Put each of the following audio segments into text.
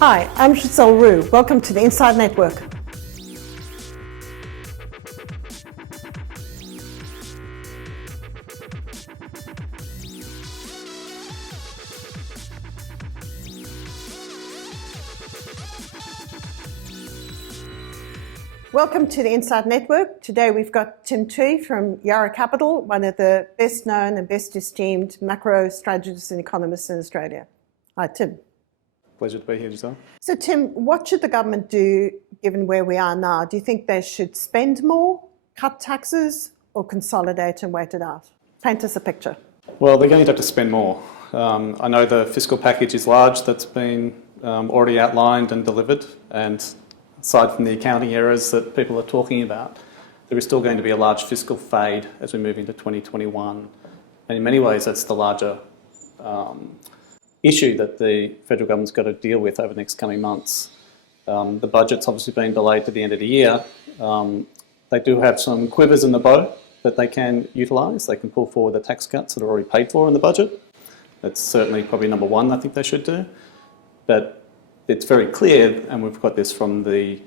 Hi, I'm Giselle Roux. Welcome to the Inside Network. Welcome to the Inside Network. Today we've got Tim Tui from Yarra Capital, one of the best known and best esteemed macro strategists and economists in Australia. Hi, Tim. Pleasure to be here, Giselle. So, Tim, what should the government do given where we are now? Do you think they should spend more, cut taxes, or consolidate and wait it out? Paint us a picture. Well, they're going to have to spend more. I know the fiscal package is large, that's been already outlined and delivered, and aside from the accounting errors that people are talking about, there is still going to be a large fiscal fade as we move into 2021. And in many ways, that's the larger issue that the federal government's got to deal with over the next coming months. The budget's obviously been delayed to the end of the year. They do have some quivers in the bow that they can utilise. They can pull forward the tax cuts that are already paid for in the budget. That's certainly probably number one I think they should do. But it's very clear, and we've got this from the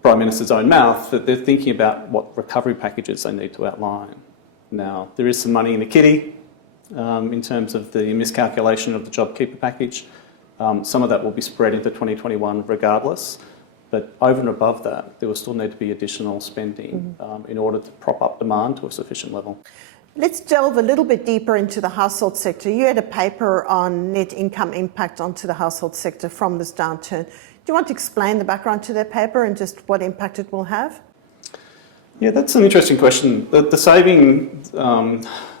Prime Minister's own mouth, that they're thinking about what recovery packages they need to outline. Now, there is some money in the kitty in terms of the miscalculation of the JobKeeper package. Some of that will be spread into 2021 regardless, but over and above that, there will still need to be additional spending in order to prop up demand to a sufficient level. Let's delve a little bit deeper into the household sector. You had a paper on net income impact onto the household sector from this downturn. Do you want to explain the background to that paper and just what impact it will have? Yeah, that's an interesting question. The saving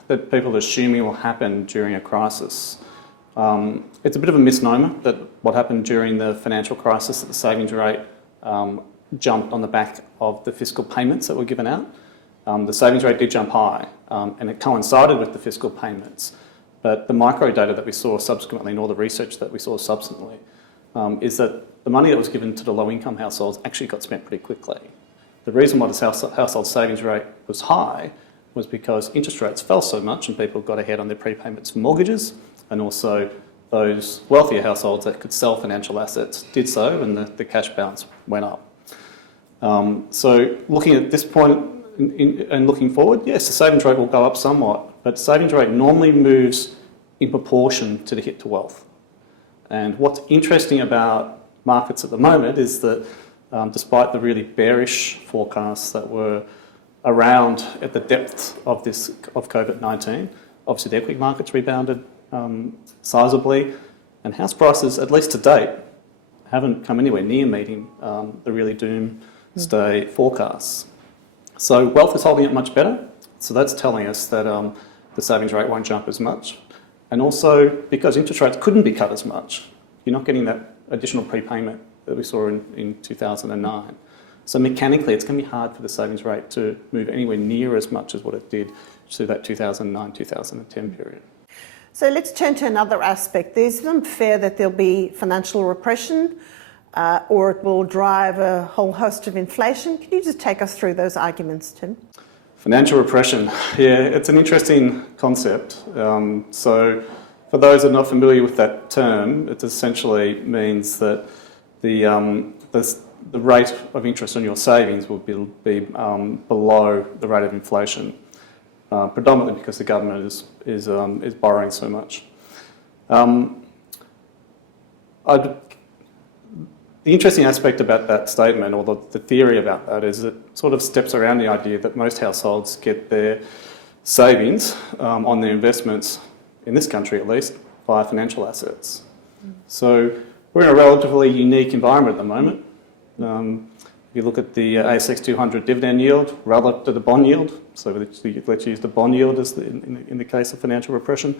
that people are assuming will happen during a crisis, it's a bit of a misnomer that what happened during the financial crisis, that the savings rate jumped on the back of the fiscal payments that were given out. The savings rate did jump high, and it coincided with the fiscal payments. But the micro data that we saw subsequently, and all the research that we saw subsequently, is that the money that was given to the low-income households actually got spent pretty quickly. The reason why this household savings rate was high was because interest rates fell so much and people got ahead on their prepayments for mortgages, and also those wealthier households that could sell financial assets did so, and the cash balance went up. So looking at this point and looking forward, yes, the savings rate will go up somewhat, but savings rate normally moves in proportion to the hit to wealth. And what's interesting about markets at the moment is that despite the really bearish forecasts that were around at the depth of COVID-19, obviously the equity markets rebounded sizably, and house prices, at least to date, haven't come anywhere near meeting the really doomsday forecasts. So wealth is holding it much better, so that's telling us that the savings rate won't jump as much. And also, because interest rates couldn't be cut as much, you're not getting that additional prepayment that we saw in 2009. So mechanically, it's going to be hard for the savings rate to move anywhere near as much as what it did through that 2009-2010 period. So let's turn to another aspect. There's some fear that there'll be financial repression or it will drive a whole host of inflation. Can you just take us through those arguments, Tim? Financial repression, yeah, it's an interesting concept. So for those that are not familiar with that term, it essentially means that the rate of interest on your savings will be below the rate of inflation, predominantly because the government is borrowing so much. The interesting aspect about that statement, or the theory about that, is it sort of steps around the idea that most households get their savings on their investments, in this country at least, via financial assets. So we're in a relatively unique environment at the moment. If you look at the ASX 200 dividend yield relative to the bond yield, so let's use the bond yield as in the case of financial repression,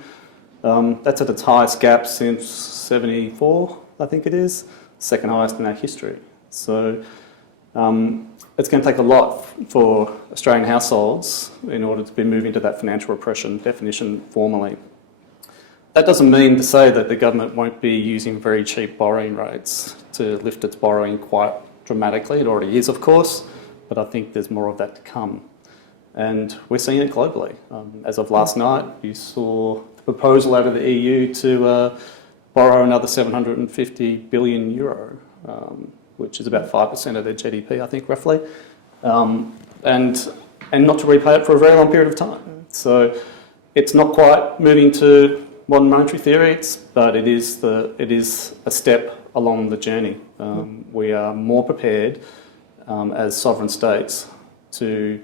that's at its highest gap since 74, I think it is. Second highest in our history. So it's going to take a lot for Australian households in order to be moving to that financial repression definition formally. That doesn't mean to say that the government won't be using very cheap borrowing rates to lift its borrowing quite dramatically. It already is, of course, but I think there's more of that to come. And we're seeing it globally. As of last night, you saw the proposal out of the EU to borrow another 750 billion euro, which is about 5% of their GDP, I think, roughly, and not to repay it for a very long period of time. So it's not quite moving to modern monetary theory, but it is a step along the journey. We are more prepared as sovereign states to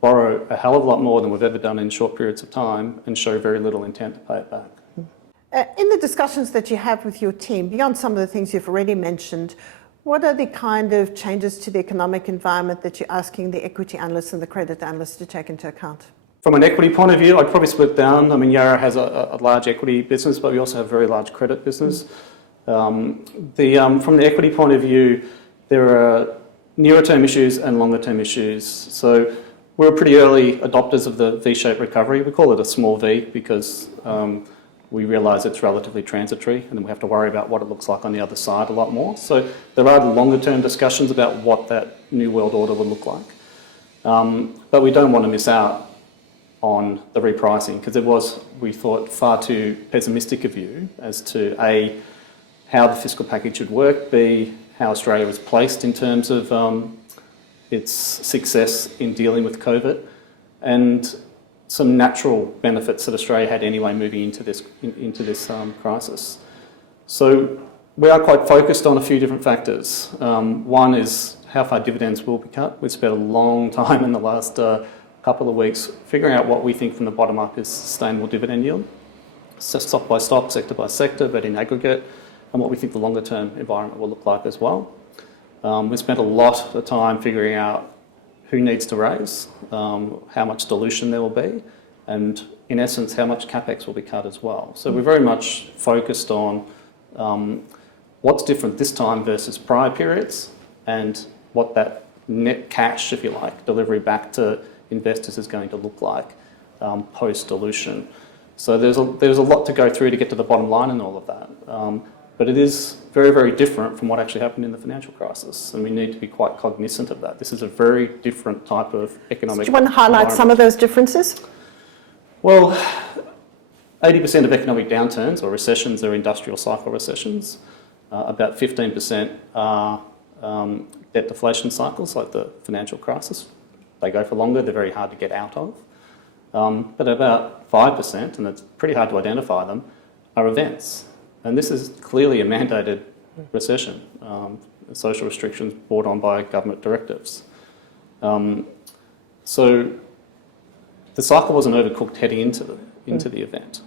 borrow a hell of a lot more than we've ever done in short periods of time and show very little intent to pay it back. In the discussions that you have with your team, beyond some of the things you've already mentioned, what are the kind of changes to the economic environment that you're asking the equity analysts and the credit analysts to take into account? From an equity point of view, I'd probably split down. I mean, Yarra has a large equity business, but we also have a very large credit business. From the equity point of view, there are nearer term issues and longer term issues. So we're pretty early adopters of the V-shaped recovery. We call it a small V because we realise it's relatively transitory and then we have to worry about what it looks like on the other side a lot more. So there are longer term discussions about what that new world order would look like. But we don't want to miss out on the repricing because it was, we thought, far too pessimistic a view as to A, how the fiscal package should work, B, how Australia was placed in terms of its success in dealing with COVID, and some natural benefits that Australia had anyway moving into this crisis. So we are quite focused on a few different factors. One is how far dividends will be cut. We've spent a long time in the last couple of weeks figuring out what we think from the bottom up is sustainable dividend yield, so stock by stock, sector by sector, but in aggregate, and what we think the longer term environment will look like as well. We spent a lot of time figuring out who needs to raise, how much dilution there will be, and in essence, how much CapEx will be cut as well. So we're very much focused on what's different this time versus prior periods and what that net cash, if you like, delivery back to investors is going to look like post-dilution. So there's a lot to go through to get to the bottom line and all of that. But it is very, very different from what actually happened in the financial crisis, and we need to be quite cognizant of that. This is a very different type of economic. Do you want to highlight some of those differences? Well, 80% of economic downturns or recessions are industrial cycle recessions. About 15% are debt deflation cycles, like the financial crisis. They go for longer, they're very hard to get out of. But about 5%, and it's pretty hard to identify them, are events. And this is clearly a mandated recession, social restrictions brought on by government directives. So the cycle wasn't overcooked heading into the event.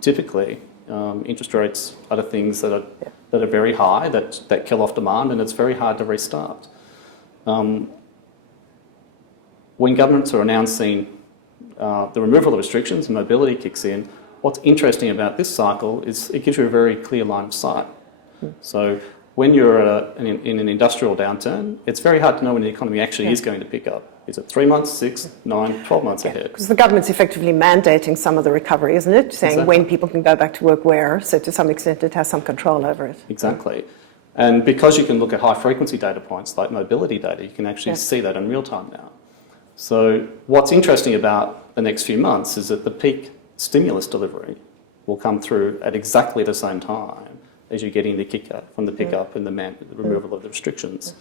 Typically, interest rates are the things that are very high, that kill off demand, and it's very hard to restart. When governments are announcing the removal of restrictions and mobility kicks in, what's interesting about this cycle is it gives you a very clear line of sight. So when you're in an industrial downturn, it's very hard to know when the economy actually is going to pick up. Is it 3 months, 6, 9, 12 months ahead? Because the government's effectively mandating some of the recovery, isn't it? Saying Exactly. when people can go back to work where, so to some extent it has some control over it. Exactly. And because you can look at high frequency data points like mobility data, you can actually see that in real time now. So what's interesting about the next few months is that the peak stimulus delivery will come through at exactly the same time as you're getting the kicker from the pickup and the removal of the restrictions.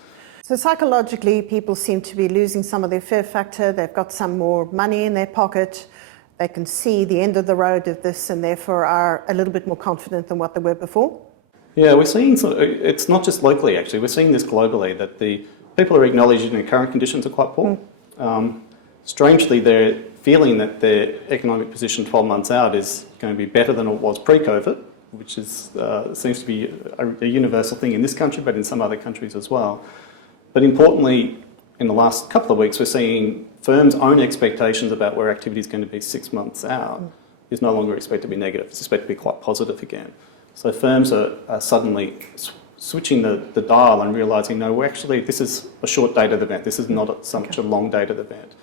So psychologically, people seem to be losing some of their fear factor. They've got some more money in their pocket. They can see the end of the road of this and therefore are a little bit more confident than what they were before. Yeah, we're seeing, it's not just locally actually, we're seeing this globally, that the people are acknowledging their current conditions are quite poor. Strangely, they're feeling that their economic position 12 months out is going to be better than it was pre-COVID, which is seems to be a universal thing in this country, but in some other countries as well. But importantly, in the last couple of weeks, we're seeing firms' own expectations about where activity is going to be 6 months out is no longer expected to be negative. It's expected to be quite positive again. So firms are suddenly switching the dial and realising, no, actually, this is a short-dated event. This is not such a long-dated event.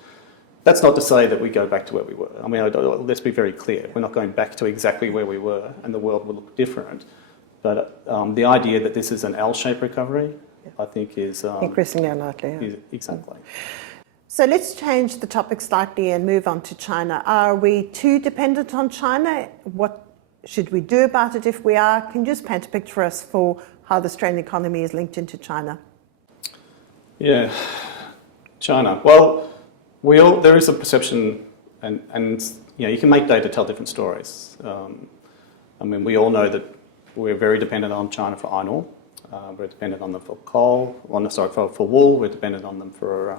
That's not to say that we go back to where we were. I mean, let's be very clear. We're not going back to exactly where we were and the world will look different. But the idea that this is an L-shaped recovery, I think is... increasingly unlikely. Exactly. So let's change the topic slightly and move on to China. Are we too dependent on China? What should we do about it if we are? Can you just paint a picture for us for how the Australian economy is linked into China? Yeah, China. Well, there is a perception, and you can make data tell different stories. I mean, we all know that we're very dependent on China for iron ore. We're dependent on them for coal, for wool. We're dependent on them for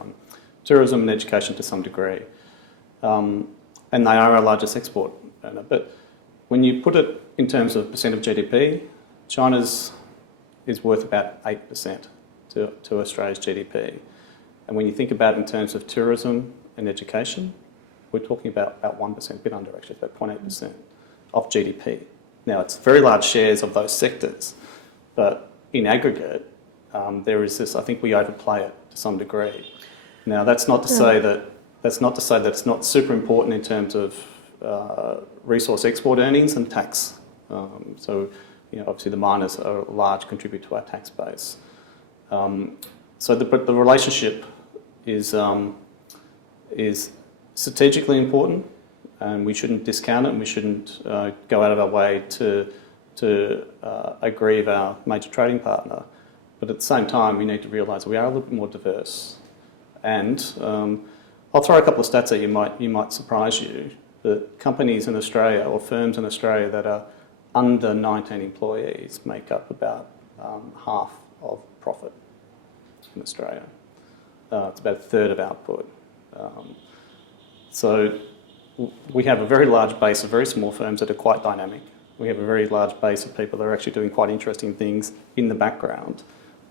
tourism and education to some degree. And they are our largest export earner. But when you put it in terms of percent of GDP, China's is worth about 8% to Australia's GDP. And when you think about it in terms of tourism and education, we're talking about 1%, a bit under actually, about 0.8% of GDP. Now, it's very large shares of those sectors, but in aggregate, there is this, I think we overplay it to some degree. Now, that's not to say that it's not super important in terms of resource export earnings and tax. So, obviously the miners are a large contributor to our tax base. So the relationship is strategically important, and we shouldn't discount it, and we shouldn't go out of our way to aggrieve our major trading partner. But at the same time, we need to realise we are a little bit more diverse. And I'll throw a couple of stats at you, might surprise you. That companies in Australia, or firms in Australia that are under 19 employees, make up about half of profit in Australia. It's about a third of output. So we have a very large base of very small firms that are quite dynamic. We have a very large base of people that are actually doing quite interesting things in the background,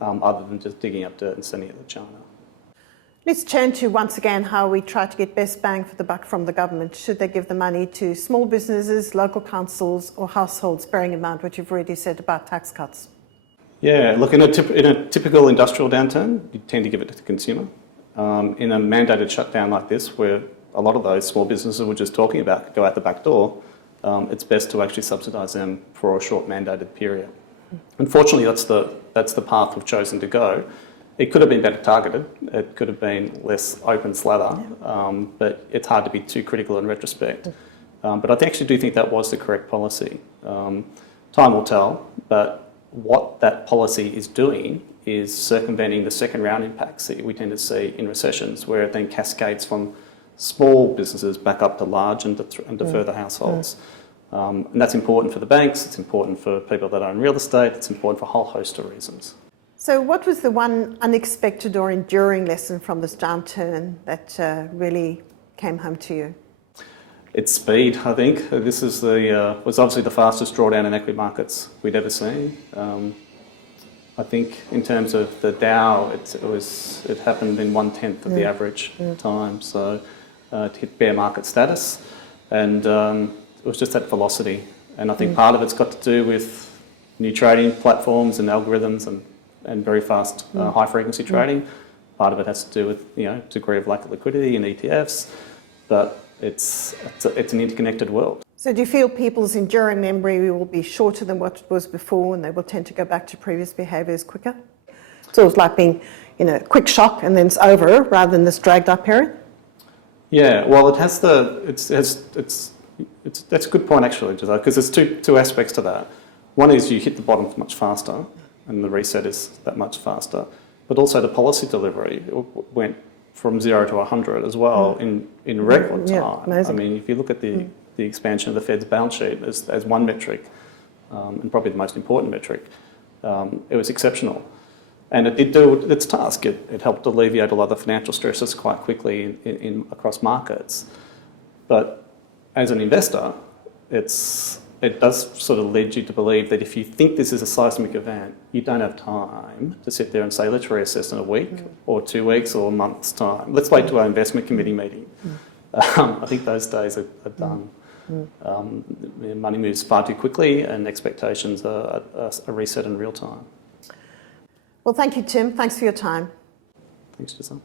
other than just digging up dirt and sending it to China. Let's turn to, once again, how we try to get best bang for the buck from the government. Should they give the money to small businesses, local councils or households, bearing in mind what you've already said about tax cuts? Yeah, look, in a typical industrial downturn, you tend to give it to the consumer. In a mandated shutdown like this, where a lot of those small businesses we're just talking about go out the back door, it's best to actually subsidise them for a short mandated period. Unfortunately, that's the path we've chosen to go. It could have been better targeted. It could have been less open slather, but it's hard to be too critical in retrospect. But I actually do think that was the correct policy. Time will tell, but what that policy is doing is circumventing the second round impacts that we tend to see in recessions, where it then cascades from small businesses back up to large and to further households. And that's important for the banks, it's important for people that own real estate, it's important for a whole host of reasons. So what was the one unexpected or enduring lesson from this downturn that really came home to you? It's speed, I think. This is was obviously the fastest drawdown in equity markets we'd ever seen. I think in terms of the Dow, it happened in 1/10 of the average time, so it hit bear market status, and it was just that velocity. And I think part of it's got to do with new trading platforms and algorithms and very fast high frequency trading. Part of it has to do with degree of lack of liquidity in ETFs, but it's an interconnected world. So do you feel people's enduring memory will be shorter than what it was before, and they will tend to go back to previous behaviours quicker? So it's like being a quick shock and then it's over, rather than this dragged up period? Yeah, well, that's a good point actually, because there's two aspects to that. One is you hit the bottom much faster, and the reset is that much faster. But also the policy delivery went from 0 to 100 as well in record time. Yeah, amazing. I mean, if you look at the expansion of the Fed's balance sheet as one metric, and probably the most important metric, it was exceptional. And it did do its task. It helped alleviate a lot of the financial stresses quite quickly across markets. But as an investor, it does sort of lead you to believe that if you think this is a seismic event, you don't have time to sit there and say, let's reassess in a week or 2 weeks or a month's time. Let's wait to our investment committee meeting. I think those days are done. Money moves far too quickly, and expectations are reset in real time. Well, thank you, Tim. Thanks for your time. Thanks, Giselle.